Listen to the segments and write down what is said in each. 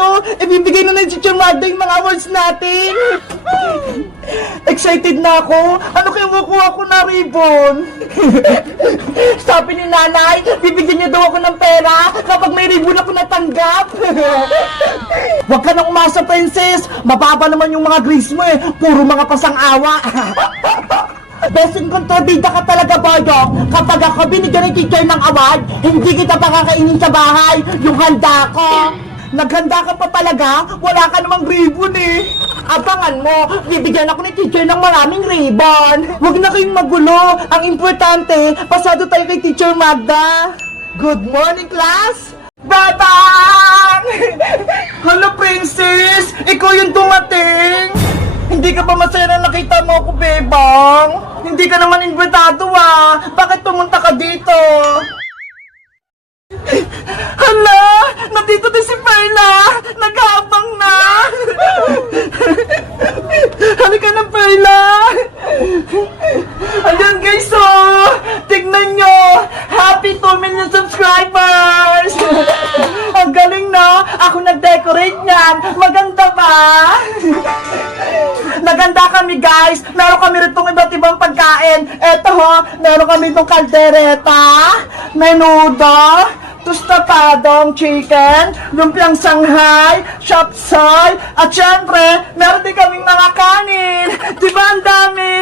tayo! Ibibigay na ng Teacher Magda yung mga awards natin! Excited na ako! Ano kaya makuha ko na ribbon? Sabi ni nanay, bibigyan niya daw ako ng pera kapag may ribbon ako natanggap! Huwag ka nang umasa, princess! Mababa naman yung mga grades mo eh! Puro mga pasang-awa! Best in kontrabida ka talaga, Boyong! Kapag ako binigyan ng teacher ng award, hindi kita pakakainin sa bahay! Yung handa ko! Naghanda ka pa talaga? Wala ka namang ribbon eh! Abangan mo, bibigyan ako ni teacher ng maraming ribbon! Huwag na kayong magulo! Ang importante, pasado tayo kay Teacher Magda! Good morning, class! Babang! Hello, princess! Ikaw yung dumating! Hindi ka ba masaya na nakita mo ako, Bebang? Hindi ka naman invitado ah! Bakit pumunta ka dito? Hala! Nandito din si Perla! Nag-aabang na! Halika na, Perla! Ayan guys, oh! Tignan nyo! Happy 2 million subscribers! Ang galing, no? Ako nag-decorate niyan! Maganda ba? Naganda kami, guys! Meron kami ritong iba't ibang pagkain! Eto, ho! Meron kami itong kaldereta, menudo, tostapadong chicken, lumpiang Shanghai, chopsay, at syempre, meron din kaming mga kanin! Diba ang dami?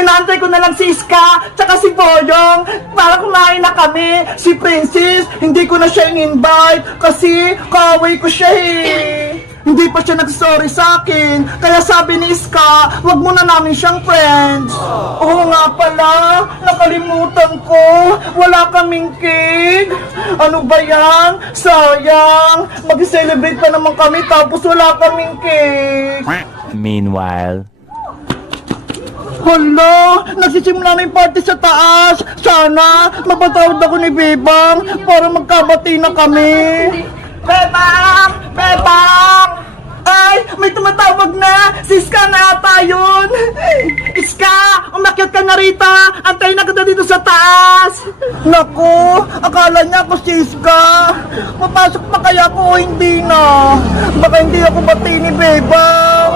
Inaantay ko na lang si Iska, tsaka si Boyong, para kumain na kami. Si Princess, hindi ko na siya in-invite, kasi kaaway ko siya eh. Hindi pa siya nag-sorry sa akin, kaya sabi ni Iska, wag muna namin siyang friends. Oo nga pala, nakalimutan ko, wala kaming cake. Ano ba yan? Sayang, mag-celebrate pa naman kami tapos wala kaming cake. Meanwhile. Hala, nagsisimula na yung party sa taas. Sana, mapatawad ako ni Bebang para magkabati na kami. Bebang! Bebang! Ay, may tumatawag na! Si Iska na ata yun! Iska! Umakyat ka na rito! Antayin na kita dito sa taas! Naku! Akala niya ako si Iska! Mapasok pa kaya ako o hindi na? Baka hindi ako bati ni Bebang!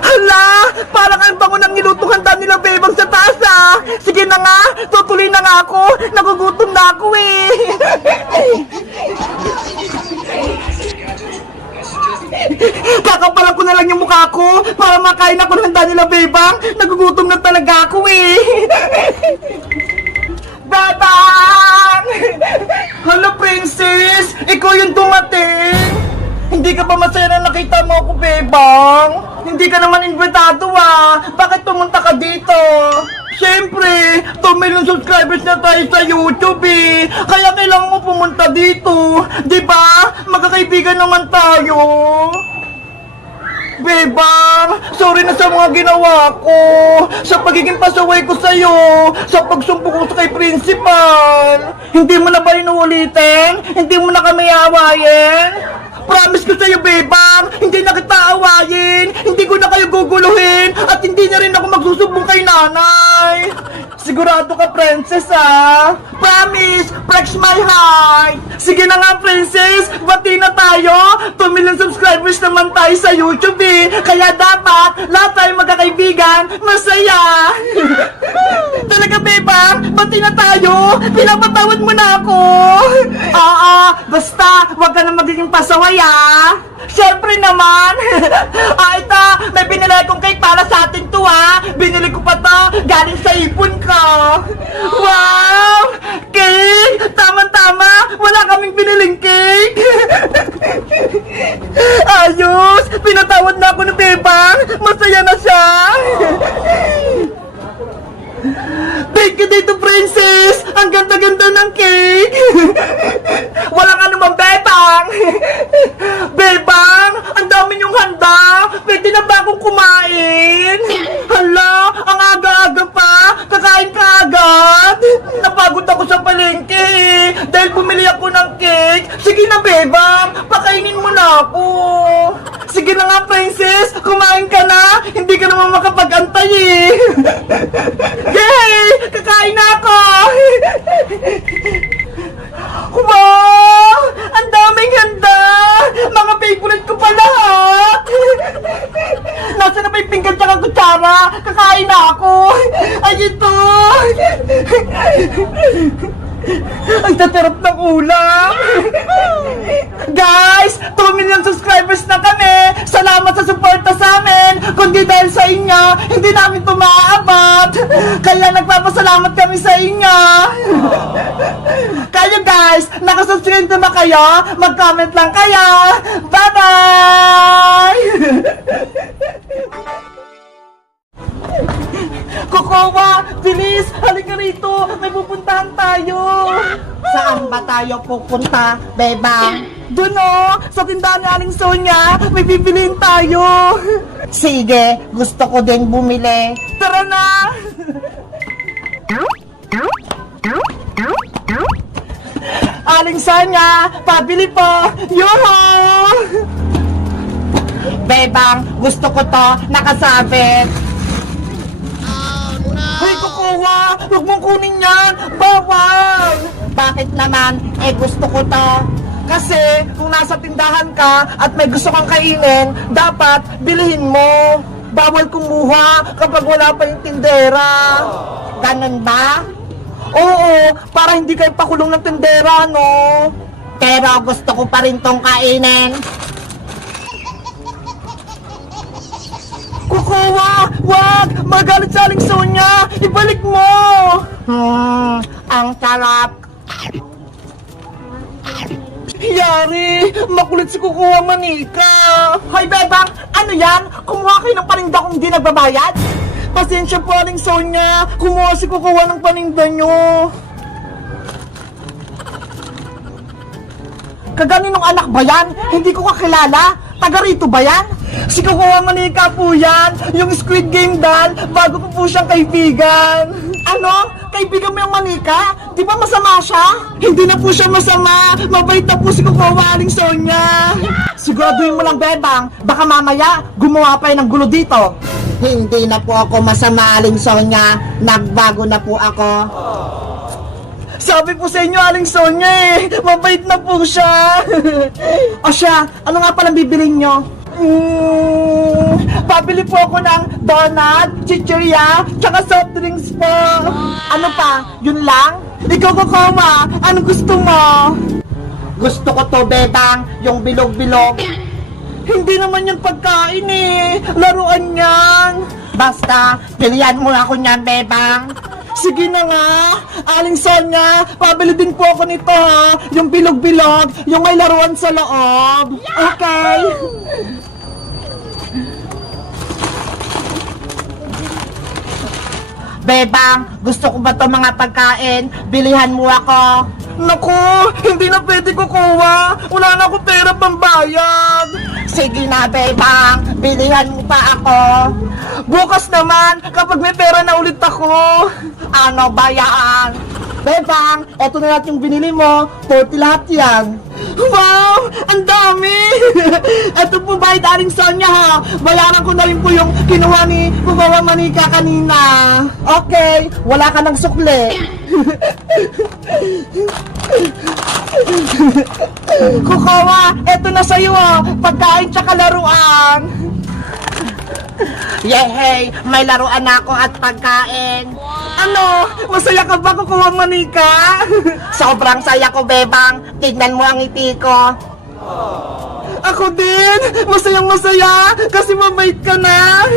Hala! Parang ang bango ng nilutong handa nila Bebang sa taas ah! Sige na nga! Tutuloy na nga ako! Nagugutom na ako eh! Kakapalan ko na lang yung mukha ko para makain ako ng handa nila Bebang! Nagugutom na talaga ako eh! Bebang! Hello, princess! Ikaw yung dumating! Hindi ka ba masaya na nakita mo ako, Bebang? Hindi ka naman invitado ah! Bakit pumunta ka dito? Siyempre, 2 million subscribers na tayo sa YouTube eh! Kaya kailangan mo pumunta dito! Diba? Magkakaibigan naman tayo! Bebang, sorry na sa mga ginawa ko, sa pagiging pasaway ko sa'yo, sa pagsumbong ko kay principal. Hindi mo na ba inuulitin? Hindi mo na kami awayin? Promise ko sa'yo, Bebang, hindi na kita awayin, hindi ko na kayo guguluhin, at hindi na rin ako magsusumbong kay nanay. Sigurado ka, princess, ah? Promise, flex my heart. Sige na nga, princess, bati na tayo. 2 million subscribers naman tayo sa YouTube eh. Kaya dapat, lahat tayo magkakaibigan, masaya. Talaga, Bebang, bati na tayo. Pinapatawad mo na ako. Oo, basta, wag ka na magiging pasaway, ah. Siyempre naman. Ito, may binili kong cake para sa atin to, ah. Binili ko pa to, galing sa ipon ko. Wow! Cake! Tama-tama! Wala kaming biniling cake! Ayos! Pinatawad na ako ni Bebang! Masaya na siya! Thank you dito, princess! Ang ganda-ganda ng cake! Walang anumang Bebang! Bebang! Ang dami niyong handa! Pwede na ba akong kumain? Hala! Ang aga-aga pa! Kakain ka agad! Napagod ako sa palengke eh! Dahil bumili ako ng cake! Sige na, Bebang! Pakainin mo na ako! Sige na nga, princess! Kumain ka na! Hindi ka naman makapag-antay eh! Yay! Kakain na ako! Wow! Ang daming Tara, kakain na ako. Ay, ito. Ang tatarap ng ulam. Guys, 2 million subscribers na kami. Salamat sa suporta sa amin. Kundi dahil sa inyo, hindi namin ito maaabot. Kaya nagpapasalamat kami sa inyo. Kayo guys, nakasubscribe na ba kayo? Mag-comment lang kayo. Bye-bye! Kokowa, bilis! Halika rito! May pupuntahan tayo! Saan ba tayo pupunta, Bebang? Doon o! Sa tindahan ni Aling Sonia! May bibiliin tayo! Sige, gusto ko din bumili. Tara na! Aling Sonia! Pabili po! Yuho! Bebang, gusto ko to nakasabit. Hoy, Kokowa! Huwag mong kunin yan! Bawal! Bakit naman? Gusto ko to. Kasi kung nasa tindahan ka at may gusto kang kainin, dapat bilhin mo. Bawal kumuha kapag wala pa yung tindera. Ganun ba? Oo, para hindi kayo pakulong ng tindera, no? Pero gusto ko pa rin tong kainin. Kukuha! Wag! Magalit sa Aling Sonia! Ibalik mo! Ang sarap. Yari! Makulit si Kukuha Manika! Hay, Bebang! Ano yan? Kumuha kayo ng paninda kung di nagbabayad? Pasensya po, Aling Sonia! Kumuha si Kukuha ng paninda nyo! Kaganinong anak ba yan? Hindi ko kakilala! Taga rito ba yan? Si Kukuha Manika po yan! Yung Squid Game doll, bago ko po siyang kaibigan! Ano? Kaibigan mo yung Manika? Di ba masama siya? Hindi na po siya masama! Mabait na po si Kukuha Aling Sonia! Siguraduhin mo lang, Bebang, baka mamaya gumawa pa yun ng gulo dito! Hindi na po ako masama, Aling Sonia. Nagbago na po ako. Sabi po sa inyo, Aling Sonia mabait na po siya! O siya, ano nga palang bibilin nyo? Pabili po ako ng donut, chichirya, tsaka soft drinks po. Ano pa? Yun lang? Ikaw, Kokoma, anong gusto mo? Gusto ko to, Bebang, yung bilog-bilog. Hindi naman yan pagkain laruan yan. Basta, pilihan mo ako niyan, Bebang. Sige na nga, Aling Sonia, pabili din po ako nito ha. Yung bilog-bilog, yung may laruan sa loob. Okay. Bebang, gusto ko ba to mga pagkain? Bilihan mo ako. Naku, hindi na pwede kukuha. Wala na akong pera pambayad. Sige na, Bebang, bilihan mo pa ako. Bukas naman, kapag may pera na ulit ako. Ano ba yan? Bebang, eto na lahat yung binili mo. 40 lahat yan. Wow! Ang dami! Eto po ba, Aling Sonia ha? Bayaran ko na rin po yung kinuha ni Kukuha Manika kanina. Okay, wala ka ng sukli. Kukuha, eto na sa'yo pagkain tsaka laruan. Yehey, may laruan ako at pagkain. Ano? Masaya ka ba, Kukuha Manika? Sobrang saya ko, Bebang. Tignan mo ang ngiti ko. Ako din! Masayang masaya! Kasi mabait ka na!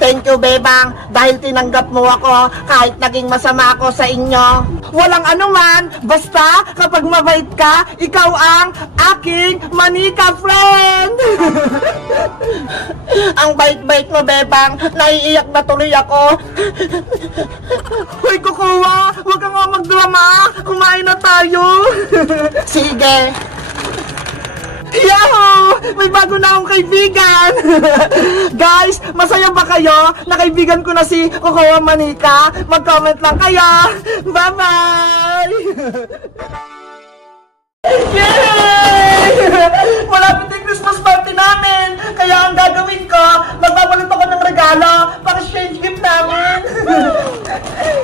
Thank you, Bebang, dahil tinanggap mo ako kahit naging masama ako sa inyo. Walang anuman! Basta, kapag mabait ka, ikaw ang aking Manika friend! Ang bait-bait mo, Bebang. Naiiyak na tuloy ako. Hoy, Kukuha! Huwag ka nga magdrama! Kumain na tayo! Sige. Yahoo! May bago na akong kaibigan! Guys, masaya ba kayo na kaibigan ko na si Kukuha Manika? Mag-comment lang kayo! Bye-bye! Yay! Malapit yung Christmas party namin! Kaya ang gagawin ko, magbabalot ako ng regalo para exchange gift namin!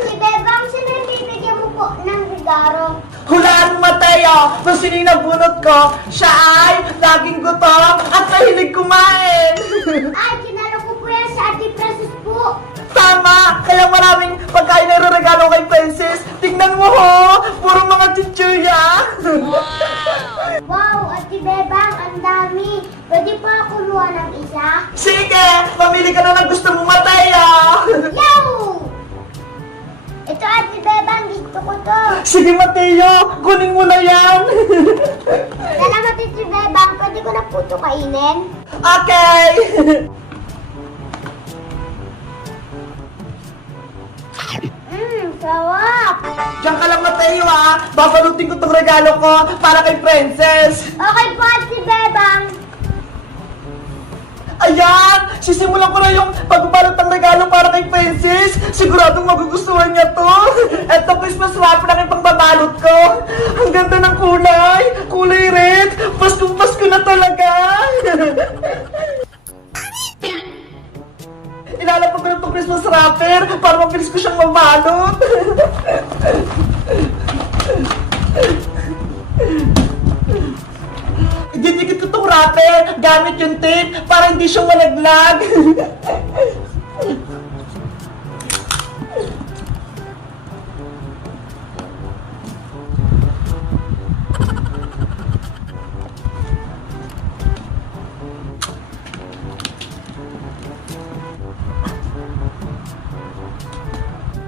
Si Bebang, sino yung bibigyan mo po ng regalo? Hulaan mo, Mateo, kung sino yung nabunot ko, siya ay laging gutom at mahilig kumain! Ay, kinala ko po yan sa Ate Francis Tama! Kaya maraming pagkain na regalo kay Princess. Tingnan mo ho! Puro mga chichirya! Wow, Ate Bebang, ang dami. Pwede pa ako kumuha ng isa? Sige! Pamili ka na ng gusto mo, Mateo! Yow! Ito, Ate Bebang, gusto ko to. Sige, Mateo! Kunin mo na yan! Salamat, Ate Bebang. Pwede ko na po ito kainin? Okay! Sarap. Diyan ka lang, Mateo, ha? Babalutin ko tong regalo ko para kay Princess! Okay po, Ate Bebang. Ayan! Sisimulan ko na yung pagbabalot ng regalo para kay Princess. Siguradong magugustuhan niya to. Eto, Christmas wrapper na yung pangbabalot ko. Ang ganda ng kulay. Kulay red. Pasko na talaga. Ilalapag ko na itong Christmas wrapper para mabilis ko siyang mabalot. Didikit ko itong wrapper gamit yung tape para hindi siya malaglag.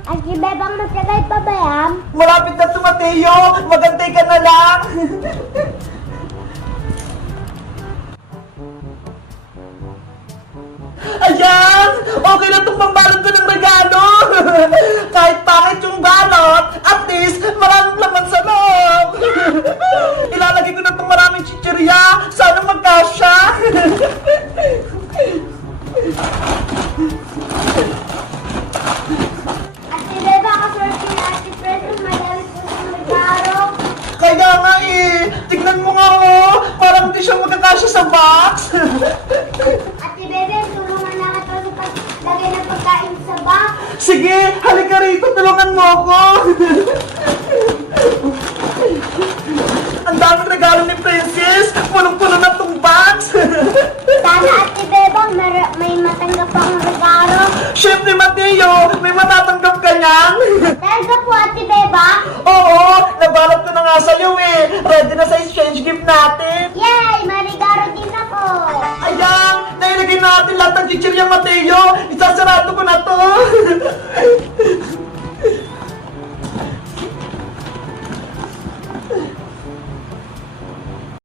Ate Bebang, matagal pa ba yan? Malapit na to, Mateo. Magantay ka na lang. Ayan! Okay na itong pambalot ko ng regalo! Kahit pangit yung balot, at least maraming laman sa loob! Ilalagay ko na itong maraming chichirya! Sana magkasya! Ate Bebang, kaswerte na Ate Princess. Madami po siyang regalo. Kaya nga eh! Tignan mo nga oh! Parang hindi siya magkakasya sa box! Ate Bebang, tulungan na kita sa paglagay ng pagkain sa box. Sige! Halika rito! Tulungan mo ako! Ang daming regalo ni Princess! Punong-puno na tong box! Sana, Ate Bebang, may matanggap akong regalo. Siyempre, Mateo! May matatanggap ka niyan! Talaga po, Ate Bebang? Oo! Nabalot ko na nga sa'yo eh! Ready na sa exchange gift natin! Yay! May regalo din ako. Ayan! Nailagay natin lahat ng chichirya, Mateo! Isasarado ko na to!